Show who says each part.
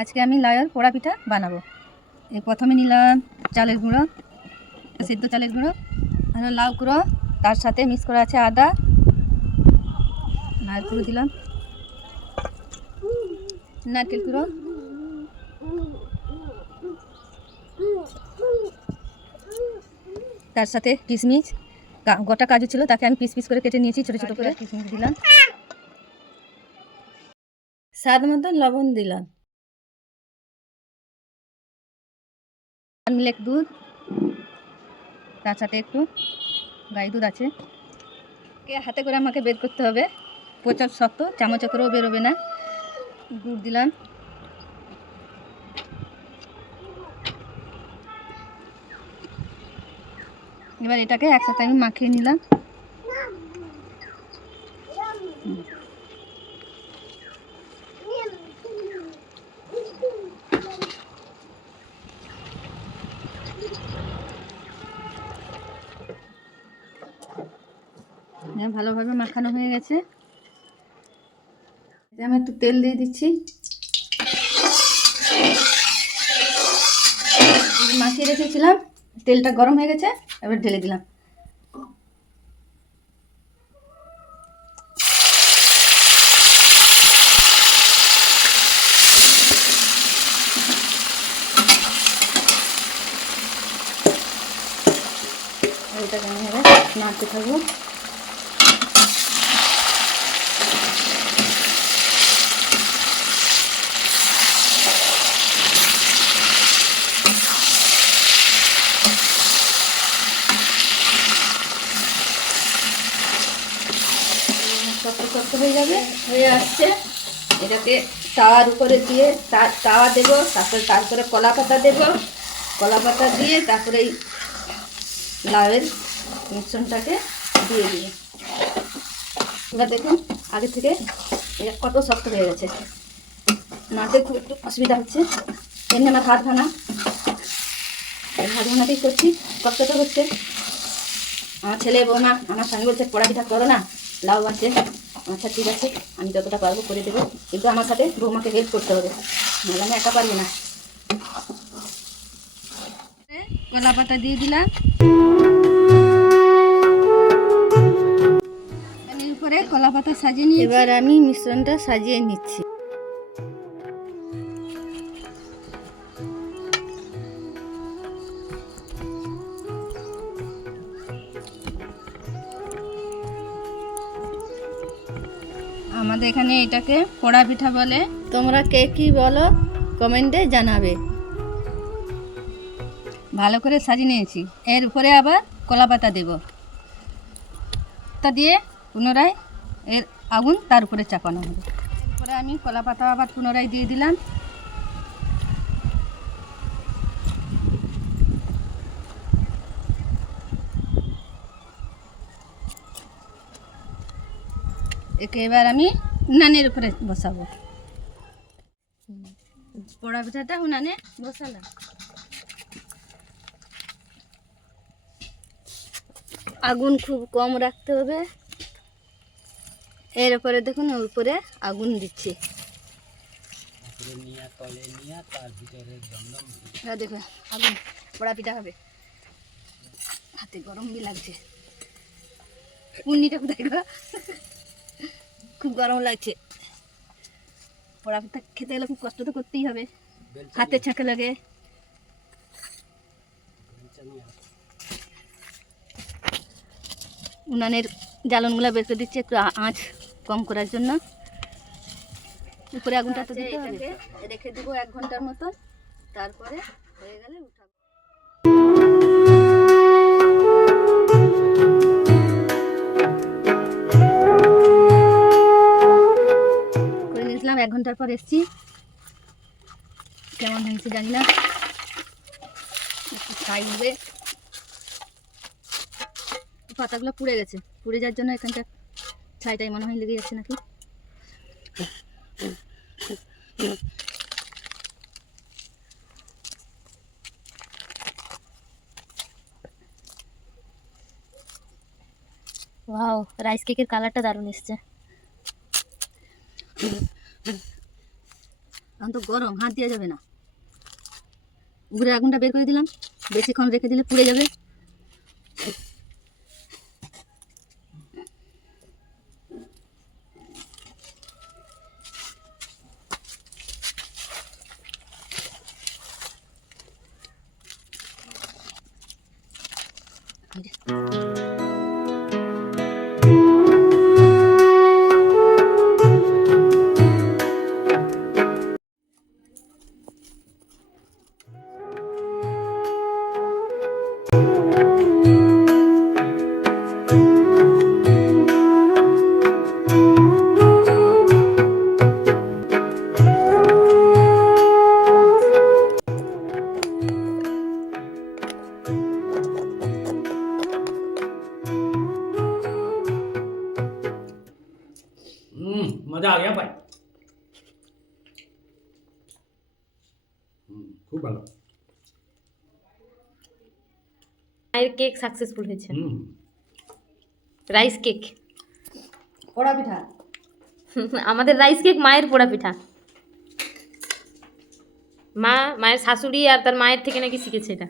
Speaker 1: আজকে আমি লাউয়ের পোড়া পিঠা বানাবো। এই প্রথমে নিলাম চালের গুঁড়ো সিদ্ধ চালের গুঁড়ো আর লাউ গুঁড়ো তার সাথে মিক্স করা আছে আদা। নারকেল গুঁড়ো দিলাম নারকেল গুঁড়ো। তার সাথে কিশমিশ গোটা কাজু ছিল তাকে আমি পিস পিস করে কেটে নিয়েছি ছোটো ছোটো করে। কিশমিশ দিলাম। স্বাদ মতন লবণ দিলাম। মিলেক দুধ। তার সাথে একটু। গাই দুধ আছে। কে হাতে করে আমাকে বের করতে হবে। প্রচার শক্ত, চামচে করেও বেরোবে না। গুড় দিলাম। এবার এটাকে একসাথে আমি মাখিয়ে নিলাম হ্যাঁ ভালোভাবে মাখানো হয়ে গেছে। আমি একটু তেল দিয়ে দিচ্ছি। মাখিয়ে রেখেছিলাম, তেলটা গরম হয়ে গেছে, এবার ঢেলে দিলাম। এটাকে আমি নাড়তে থাকব শক্ত শক্ত হয়ে যাবে, হয়ে আসছে। এটাকে তাওয়ার উপরে দিয়ে তাওয়া দেবো, তারপরে তারপরে কলা পাতা দেবো। কলা পাতা দিয়ে তারপরে লাউয়ের মিশ্রণটাকে দিয়ে দিয়ে এবার দেখুন, আগে থেকে এটা কত শক্ত হয়ে গেছে। নাড়তে খুব একটু অসুবিধা হচ্ছে। এমনি আমার হাত ভাঙা। হাত ভাঙাতেই করছি, কষ্ট তো হচ্ছে। আমার ছেলে বৌমা আমার সঙ্গে বলছে পড়া করো না, লাউ আছে আচ্ছা ঠিক আছে আমি যতটা পারব করে দেবো। কিন্তু আমার সাথে বৌমাকে হেল্প করতে হবে। নাহলে আমি একা পারব না। কলা পাতা দিয়ে দিলাম। উপরে কলা পাতা সাজিয়ে নিয়ে এবার আমি মিশ্রণটা সাজিয়ে নিচ্ছি। আমাদের এখানে এটাকে পোড়া পিঠা বলে। তোমরা কে কি বলো কমেন্টে জানাবে। ভালো করে সাজিয়ে নিয়েছি। এর উপরে আবার কলা পাতা দেব। তা দিয়ে পুনরায় এর আগুন তার উপরে চাপানো হবে। এরপরে আমি কলা পাতা আবার পুনরায় দিয়ে দিলাম। একে এবার আমি উনানের উপরে বসাবো। পোড়া পিঠাটা উনানে বসালাম। আগুন খুব কম রাখতে হবে। এর উপরে দেখুন উপরে আগুন দিচ্ছি। দেখুন, আগুন পোড়া পিঠা হবে। হাতে গরম বি লাগছে। উন্নিটা কোথায় খুব গরম লাগছে। পোড়া খেতে গেলে খুব কষ্ট তো করতেই হবে। হাতে ছাঁকে লাগে। উনানের জ্বালনগুলো বের করে দিচ্ছি একটু আঁচ কম করার জন্য। উপরে আগুনটা তো দিতে হবে। রেখে দেবো এক ঘণ্টার মতো। তারপরে হয়ে গেলে ঘণ্টার পর এসছি। কেমন হয়েছে জানি না। পাতাগুলো পুড়ে গেছে। পুড়ে যাওয়ার জন্য এখানটা ছাইটাই মনে হয় লেগে যাচ্ছে নাকি। রাইস কেকের কালারটা দারুণ এসছে। এখন তো গরম, হাত দেওয়া যাবে না উপরের আগুনটা বের করে দিলাম, বেশিক্ষণ রেখে দিলে পুড়ে যাবে
Speaker 2: Thank you. मजा आ गया भाई হুম, খুব ভালো
Speaker 3: মায়ের কেক সাকসেসফুল হয়েছে
Speaker 2: হুম
Speaker 3: রাইস কেক
Speaker 1: কড়া পিঠা
Speaker 3: আমাদের রাইস কেক মায়ের পোড়া পিঠা মা মায়ের শাশুড়ি আর তার মায়ের থেকে নাকি শিখেছে এটা